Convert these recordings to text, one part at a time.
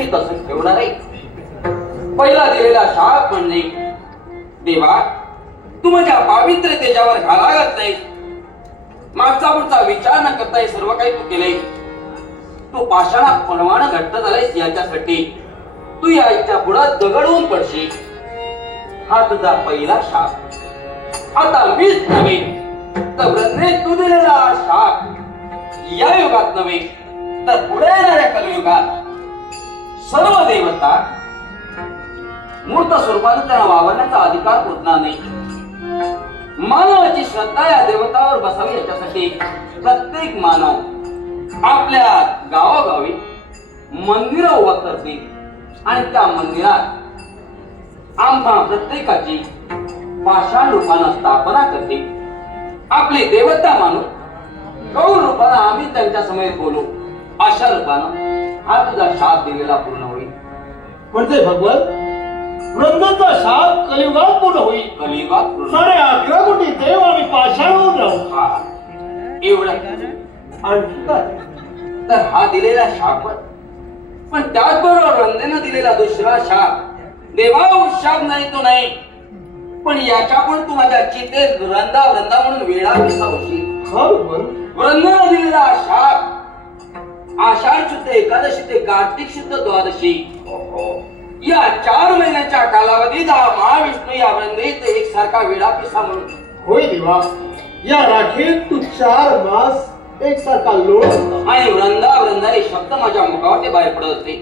मी तसं ठेवणार आहे. पहिला दिलेला शाप म्हणजे देवा तू माझ्या पावित्र्यतेच्यावर घाला घालत नाही. मागचा पुढचा विचार न करता सर्व काही तू केलंय. तू पाषाणात फणवाण घट्ट झालायस याच्यासाठी तू या इच्छा पुढे दगडून पडशील. हा तुझा पहिला शाप. आता मीच नव्हे तर ब्रह्मे तू दिलेला शाप या युगात नव्हे तर पुढे येणाऱ्या कलियुगात सर्व देवता मूर्त स्वरूपाने त्यांना वावरण्याचा अधिकार होणार नाही. मानवाची श्रद्धा या देवतावर बसावी याच्यासाठी प्रत्येक मानव आपल्या गावोगावी मंदिर उभा करते आणि त्या मंदिरात आम्हा प्रत्येकाची पाषाण रूपानं स्थापना करते. आपली देवता मानून गौर रूपानं आम्ही त्यांच्या समोर बोलू. अशा रूपानं हा तुझा शाप दिलेला पूर्ण होईल. म्हणजे भगवान वृंदाचा शाप कलियुगात पूर्ण होईल. कलियुगात पूर्ण सारे 11 कोटी देव आम्ही पाषाणावर राहू. हा एवढं आणखी काय तर हा दिलेला शाप पण त्याचबरोबर वंदेनं दिलेला दुसरा शाप देवा शाप नाही तो नाही पण याच्या पण तू माझ्या चितेत वृंदा वृंदा म्हणून वेळा कसा होशील. वृंदानं दिलेला शाप आषाढ शुद्ध एकादशी ते कार्तिक शुद्ध द्वादशी या 4 महिन्याच्या कालावधीत हा महाविष्णू या वृंदेत एकसारखा वेळा पिसा म्हणून होय देवा. या राखीत तू 4 मास एकसारखा लोळ आणि वृंदा वृंदा हे शब्द माझ्या मुखावर ते बाहेर पडत होते.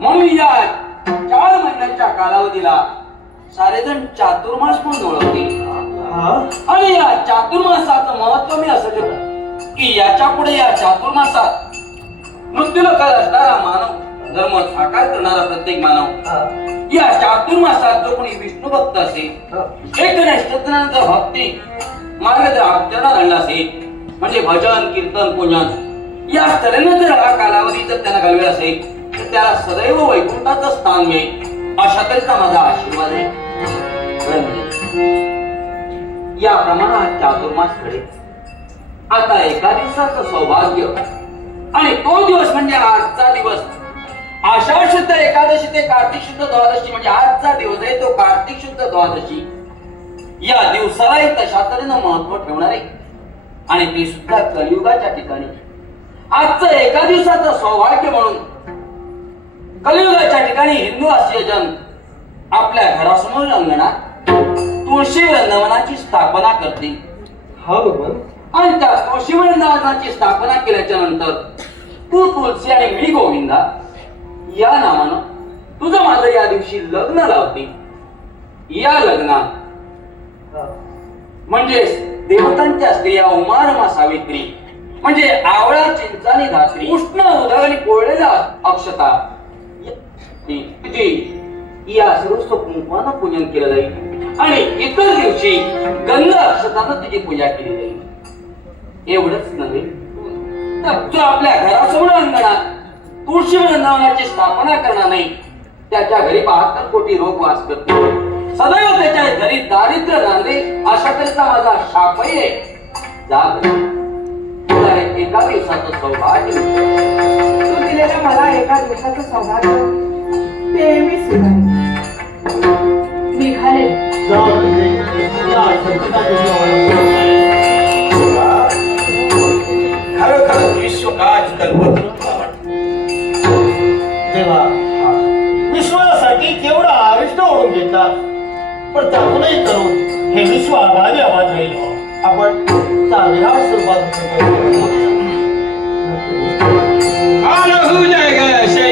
म्हणून या 4 महिन्याच्या कालावधीला सारेजण चातुर्मास म्हणून ओळखते. आणि या चातुर्मासाचं महत्व मी असं ठेवलं की याच्या पुढे या चातुर्मासात मृत्यूलोकात असणारा मानव धर्म साकार करणारा प्रत्येक मानव या चातुर्मासात जो कोणी विष्णू भक्त असेल एक नैष्ठत्वानंतर भक्ती मार्ग जर आचरणात आणला असेल म्हणजे भजन कीर्तन पूजन या तऱ्हेने जर हा कालावधी जर त्यांना घालवेल असेल तर त्याला सदैव वैकुंठाचं स्थान मिळेल अशा तऱ्हेचा माझा आशीर्वाद आहे. या प्रमाणात चातुर्मास कडे आता एका दिवसाचं सौभाग्य आणि तो दिवस म्हणजे आजचा दिवस आषाढ शुद्ध एकादशी ते कार्तिक शुद्ध द्वादशी म्हणजे आजचा दिवस आहे तो कार्तिक शुद्ध द्वादशी. या दिवसालाही तशा तऱ्हेनं महत्व ठेवणार आहे आणि ते सुद्धा कलियुगाच्या ठिकाणी आजचं एका दिवसाचं सौभाग्य म्हणून कलियुगाच्या ठिकाणी हिंदू आशिय जन आपल्या घरासमोर अंगणात तुळशी वृंदावनाची स्थापना करते. हा भगवान. आणि त्या तुळशी वृंदावनाची स्थापना केल्याच्या नंतर तू तुलसी आणि मी गोविंदा या नावानं तुझं माझं या दिवशी लग्न लावते. या लग्नात म्हणजे देवतांच्या स्त्रिया उमा रमा सावित्री म्हणजे आवळा चिंचानी धात्री उष्ण उदक आणि पोळलेला अक्षता या सर्वस्व कुंकवानं पूजन केलं जाईल आणि इतर दिवशी गंध अक्षतानं तुझी पूजा केली जाईल. एवढंच नव्हे तर जो आपल्या घरासमोर अंगणात तुळशी वृंदावनाची स्थापना करणार नाही त्याच्या घरी 72 कोटी रोग वास करतो. सदैव त्याच्या घरी दारिद्र्य राहणे अशा तऱ्हेचा माझा शापही आहे. जा तुला एका दिवसाचं सौभाग्य तू दिलेलं मला एका दिवसाचं सौभाग्य ते मी निघाले. खरोखर विश्वकाज कल्पतरू देवा विश्वासाठी केवढा आविष्ट ओढून घेतला पण त्यातूनही करून हे विश्व आभावी आवाज राहील. आपण चांगला सुरुवात जय